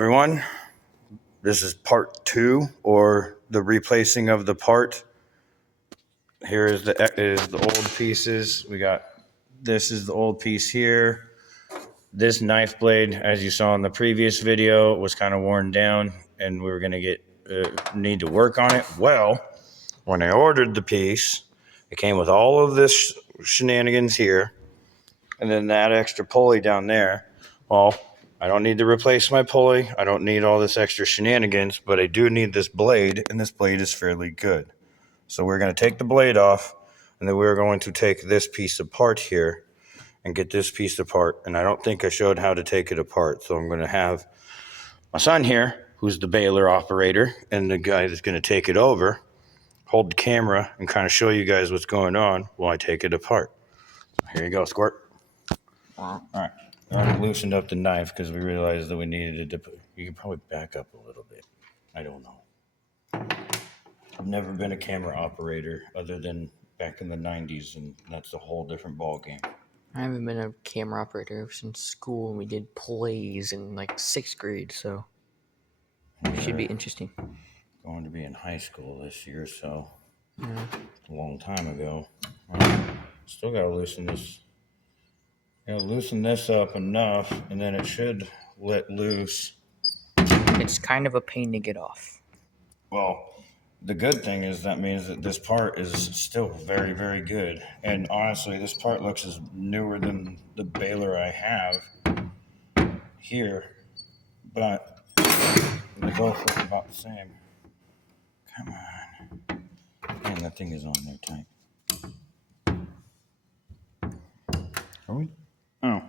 everyone. This is part 2, or the replacing of the part. Here is the old pieces. This is the old piece here. This knife blade, as you saw in the previous video, was kind of worn down, and we were going to need to work on it. Well, when I ordered the piece, it came with all of this shenanigans here, and then that extra pulley down there. Well, I don't need to replace my pulley. I don't need all this extra shenanigans, but I do need this blade, and this blade is fairly good. So we're going to take the blade off, and then we're going to take this piece apart here and get this piece apart. And I don't think I showed how to take it apart, so I'm going to have my son here, who's the baler operator, and the guy that's going to take it over, hold the camera and kind of show you guys what's going on while I take it apart. Here you go, Squirt. All right. I loosened up the knife because we realized that we needed it to. You can probably back up a little bit. I don't know. I've never been a camera operator other than back in the 90s, and that's a whole different ball game. I haven't been a camera operator since school. We did plays in like 6th grade, so it should be interesting. Going to be in high school this year, so Yeah. a long time ago. Still got to loosen this. Loosen this up enough, and then it should let loose. It's kind of a pain to get off. Well, the good thing is that means that this part is still very, very good. And honestly, this part looks as newer than the baler I have here, but they both look about the same. Come on. Man, that thing is on there tight. Are we? Oh.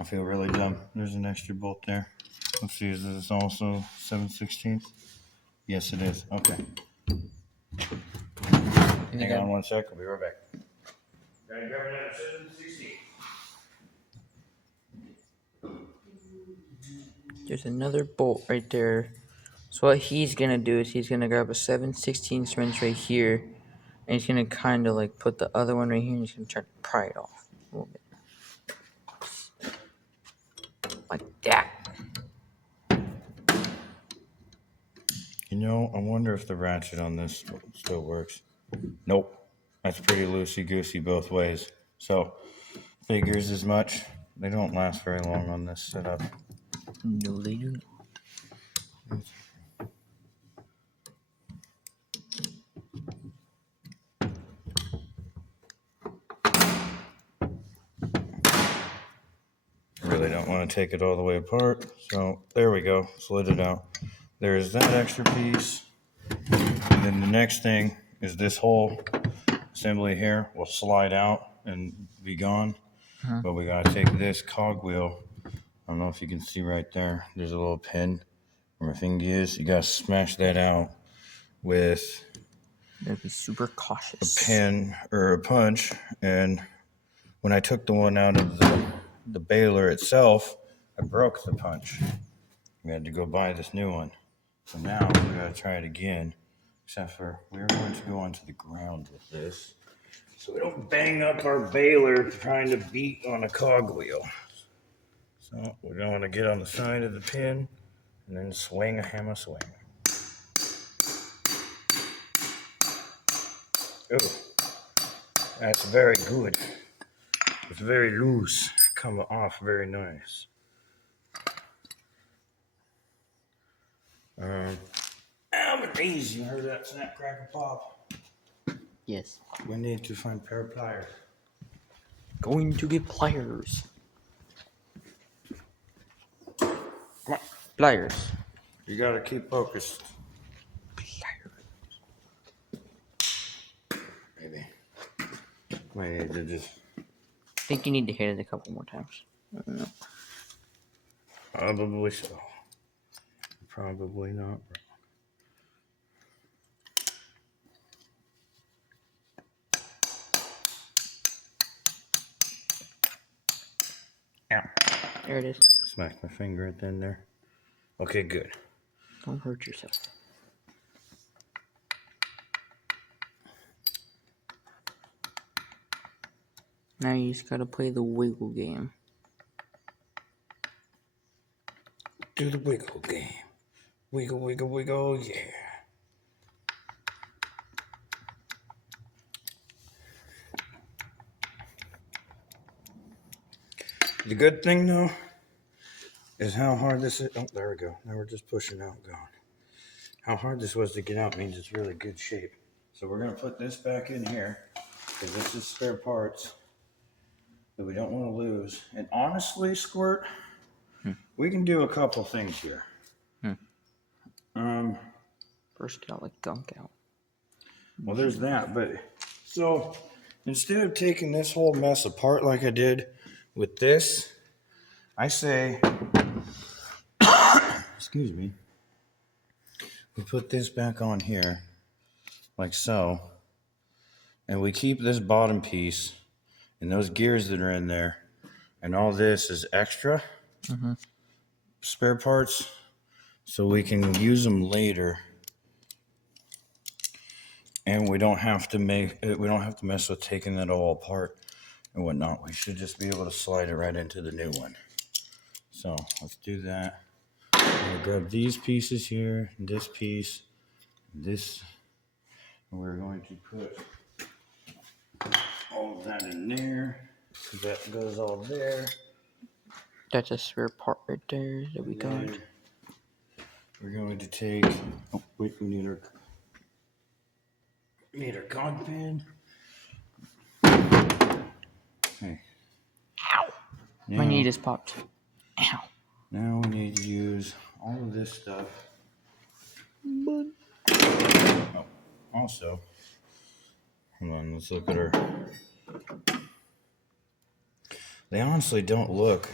I feel really dumb. There's an extra bolt there. Let's see, is this also 7/16? Yes, it is. Okay. Hang on 1 sec. I'll be right back. Gotta grab another 7/16. There's another bolt right there. So what he's gonna do is he's gonna grab a 7/16 wrench right here, and he's gonna kind of like put the other one right here, and he's gonna try to pry it off a little bit, like that. I wonder if the ratchet on this still works. Nope. That's pretty loosey-goosey both ways. So, figures as much. They don't last very long on this setup. No, they do not. Really don't want to take it all the way apart. So, there we go. Slid it out. There's that extra piece. And then the next thing is this whole assembly here will slide out and be gone. But we got to take this cogwheel. I don't know if you can see right there. There's a little pin where my finger is. You got to smash that out with Gotta be super cautious. a pin or a punch. And when I took the one out of the baler itself, I broke the punch. We had to go buy this new one. So now we got to try it again. Except for we're going to go onto the ground with this, so we don't bang up our baler trying to beat on a cogwheel. So we're going to get on the side of the pin and then swing a hammer swing. Oh, that's very good. It's very loose. Come off very nice. These, you heard that snap, crackle, pop? Yes. We need to find a pair of pliers. Going to get pliers. Come on. Pliers. You gotta keep focused. Maybe. Might need to just. I think you need to hit it a couple more times. I don't know. Probably so. Probably not. Ow. There it is. Smacked my finger at the end there. Okay, good. Don't hurt yourself. Now you just gotta play the wiggle game. do the wiggle game. Wiggle, wiggle, wiggle, yeah. The good thing, though, is how hard this is. Oh, there we go. Now we're just pushing out, going. How hard this was to get out means it's really good shape. So we're going to put this back in here, because this is spare parts that we don't want to lose. And honestly, Squirt, we can do a couple things here. First, get all the gunk out. Well, there's that, but so instead of taking this whole mess apart like I did with this, I say, excuse me, we put this back on here like so, and we keep this bottom piece and those gears that are in there, and all this is extra spare parts, so we can use them later. And we don't have to mess with taking it all apart and whatnot. We should just be able to slide it right into the new one. So let's do that. I'm gonna grab these pieces here, this piece, this, and we're going to put all of that in there. That goes all there. That's a spare part right there that we got. We're going to take. Oh wait, we need our cog pin. Okay. Ow! My knee just popped. Ow. Now we need to use all of this stuff. Oh, also, hold on, let's look at her. They honestly don't look.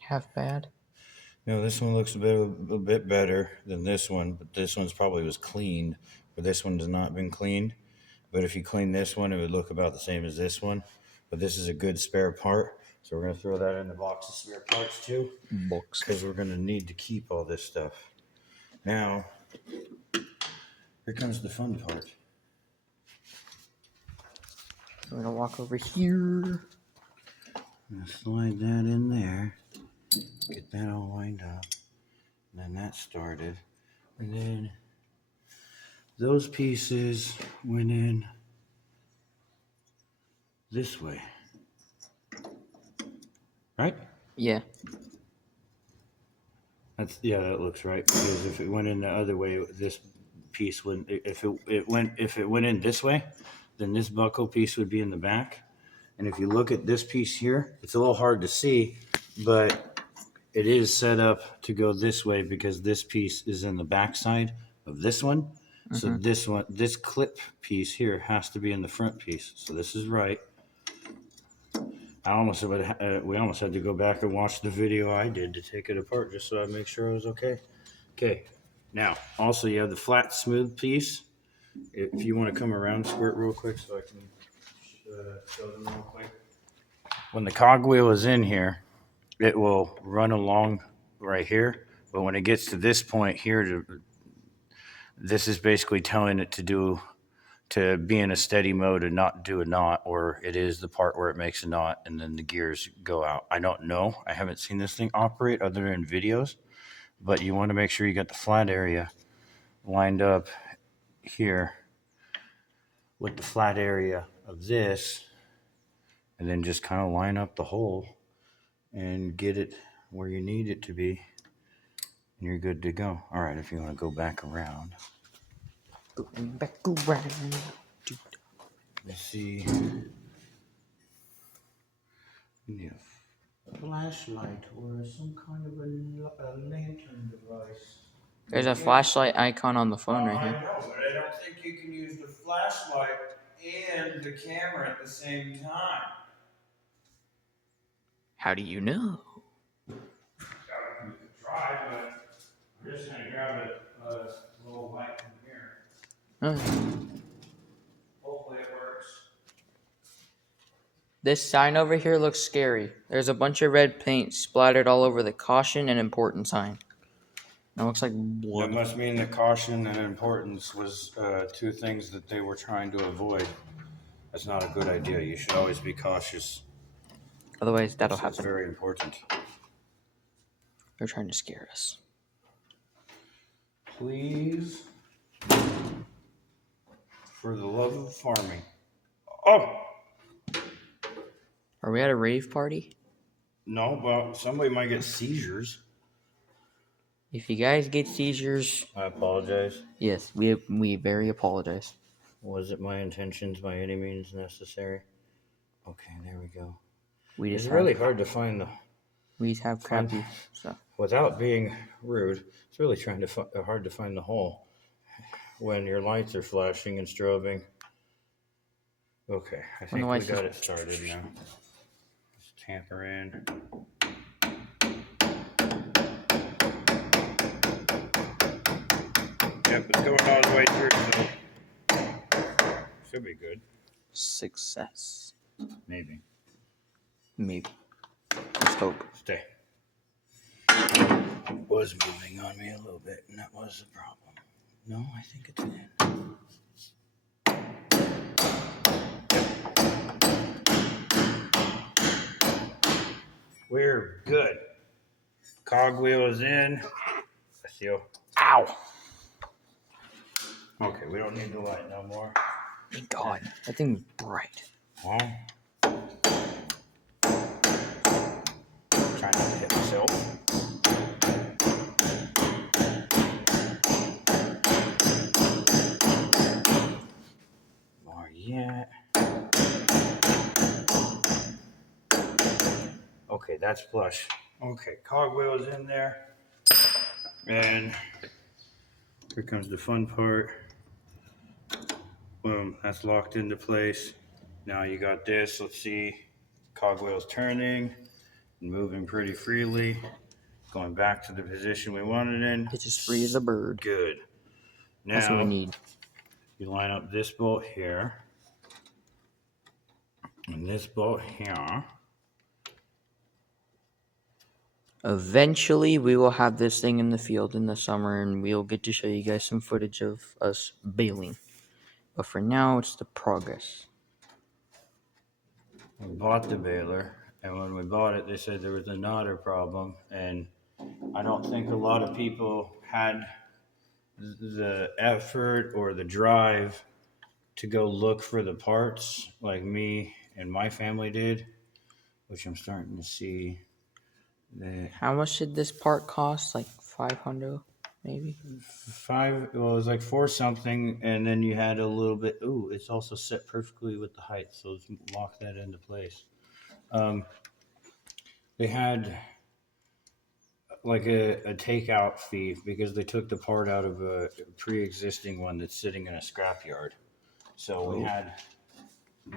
Half bad. No, this one looks a bit better than this one, but this one's probably was cleaned, but this one has not been cleaned. But if you clean this one, it would look about the same as this one. But this is a good spare part, so we're going to throw that in the box of spare parts too, because we're going to need to keep all this stuff. Now, here comes the fun part. I'm gonna walk over here. I'm going to slide that in there, get that all lined up, and then that started, and then those pieces went in this way, right? Yeah. That looks right, because if it went in the other way, this piece wouldn't. If it went in this way, then this buckle piece would be in the back. And if you look at this piece here, it's a little hard to see, but it is set up to go this way because this piece is in the back side of this one. So this clip piece here has to be in the front piece. So this is right. We almost had to go back and watch the video I did to take it apart just so I make sure it was okay. Okay. Now, also you have the flat, smooth piece. If you want to come around, Squirt, real quick so I can show them real quick. When the cogwheel is in here, it will run along right here. But when it gets to this point here, this is basically telling it to be in a steady mode and not do a knot, or it is the part where it makes a knot and then the gears go out. I don't know. I haven't seen this thing operate other than videos, but you want to make sure you got the flat area lined up here with the flat area of this, and then just kind of line up the hole and get it where you need it to be, and you're good to go. All right, if you want to go back around. Going back around. Let's see. We need a flashlight or some kind of a lantern device. There's a flashlight icon on the phone right I here. know, but I don't think you can use the flashlight and the camera at the same time. How do you know? We could try, but I'm just going to grab a little light from here. Hopefully it works. This sign over here looks scary. There's a bunch of red paint splattered all over the caution and important sign. It looks like blood. That must mean that caution and importance was two things that they were trying to avoid. That's not a good idea. You should always be cautious. Otherwise, that'll It's happen. very important. They're trying to scare us. Please. For the love of farming. Oh! Are we at a rave party? No, but somebody might get seizures. If you guys get seizures, I apologize. yes, we very apologize. Was it my intentions by any means necessary? Okay, there we go. We It's just really hard to find the... We just have crappy stuff. Without being rude, it's really hard to find the hole when your lights are flashing and strobing. Okay, I think we got it started now. Let's tamper in. Yep, it's going all the way through, so should be good. Success. Maybe. Let's hope. Stay. It was moving on me a little bit, and that was the problem. No, I think it's in. We're good. Cogwheel is in. I feel. Ow! Okay, we don't need the light no more. Thank God. That thing's bright. Well, trying not to hit myself. More yet. Okay, that's flush. Okay, cogwheel is in there. And here comes the fun part. Boom, that's locked into place. Now you got this. Let's see. Cogwheel's turning and moving pretty freely. Going back to the position we wanted in. It's as free as a bird. Good. Now, that's what we need. You line up this bolt here. And this bolt here. Eventually, we will have this thing in the field in the summer, and we'll get to show you guys some footage of us baling. But for now, it's the progress. We bought the baler, and when we bought it, they said there was a nodder problem, and I don't think a lot of people had the effort or the drive to go look for the parts like me and my family did, which I'm starting to see. How much did this part cost? Like $500, maybe? Well, it was like 4 something, and then you had a little bit. Ooh, it's also set perfectly with the height, so let's lock that into place. They had like a takeout fee because they took the part out of a pre-existing one that's sitting in a scrapyard. So we had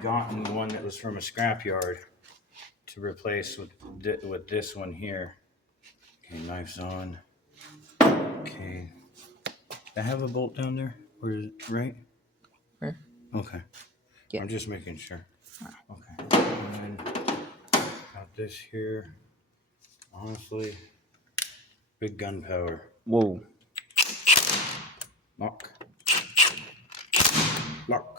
gotten one that was from a scrapyard to replace with this one here. Okay, knife's on. Okay. I have a bolt down there, or is it right? Where? Okay. Yeah. I'm just making sure. Okay. And then got this here. Honestly, big gunpowder. Whoa. Lock. Lock.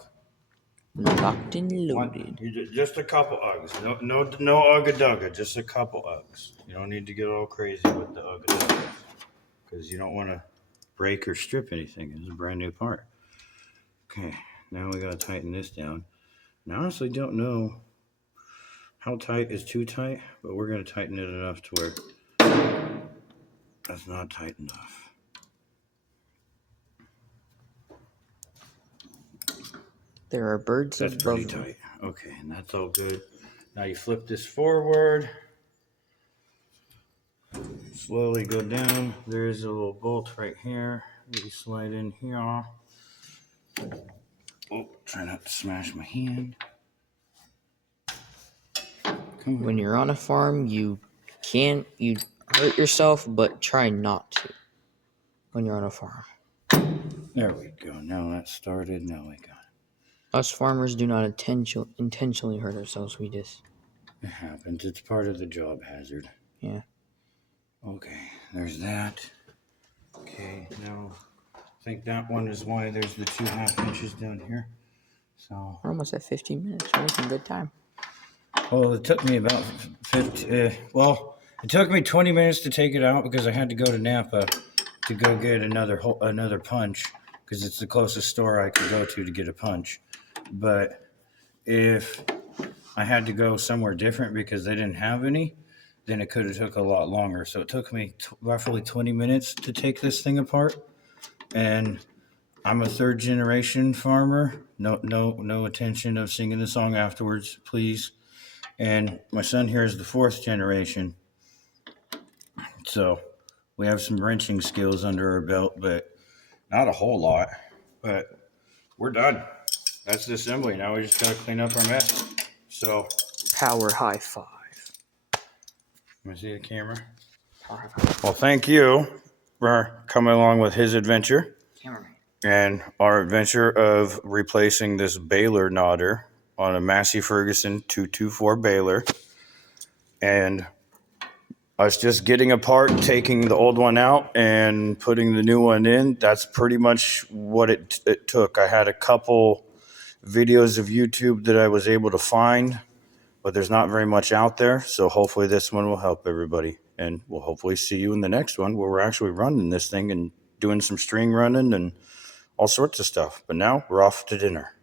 Locked and loaded. Just a couple Uggs. No Ugga-Dugga. Just a couple Uggs. You don't need to get all crazy with the Ugga-Duggas because you don't want to break or strip anything. It's a brand new part. Okay, now we gotta tighten this down. And I honestly don't know how tight is too tight, but we're gonna tighten it enough to where that's not tight enough. There are birds That's above pretty tight. Okay, and that's all good. Now you flip this forward. Slowly go down. There is a little bolt right here. You slide in here. Oh, try not to smash my hand. When you're on a farm, you hurt yourself, but try not to when you're on a farm. There we go. Now that started. Now we got it. Us farmers do not intentionally hurt ourselves. We just... It happens. It's part of the job hazard. Yeah. Okay, there's that. Okay, now I think that one is why there's the 2.5 inches down here. So We're almost at 15 minutes. We're making good time. well, it took me about 50. Well, It took me 20 minutes to take it out because I had to go to Napa to go get another punch because it's the closest store I could go to get a punch. But if I had to go somewhere different because they didn't have any, then it could have took a lot longer. So it took me roughly 20 minutes to take this thing apart. And I'm a third generation farmer. No intention of singing the song afterwards, please. And my son here is the fourth generation. So we have some wrenching skills under our belt, but not a whole lot. But we're done. That's the assembly. Now we just gotta clean up our mess. So Power high five. let me see the camera. Power high five. Well, thank you for coming along with his adventure Cameraman. and our adventure of replacing this baler nodder on a Massey Ferguson 224 baler. And us just getting apart, taking the old one out and putting the new one in. That's pretty much what it took. I had a couple videos of YouTube that I was able to find, but there's not very much out there. So hopefully this one will help everybody. And we'll hopefully see you in the next one where we're actually running this thing and doing some string running and all sorts of stuff. But now we're off to dinner.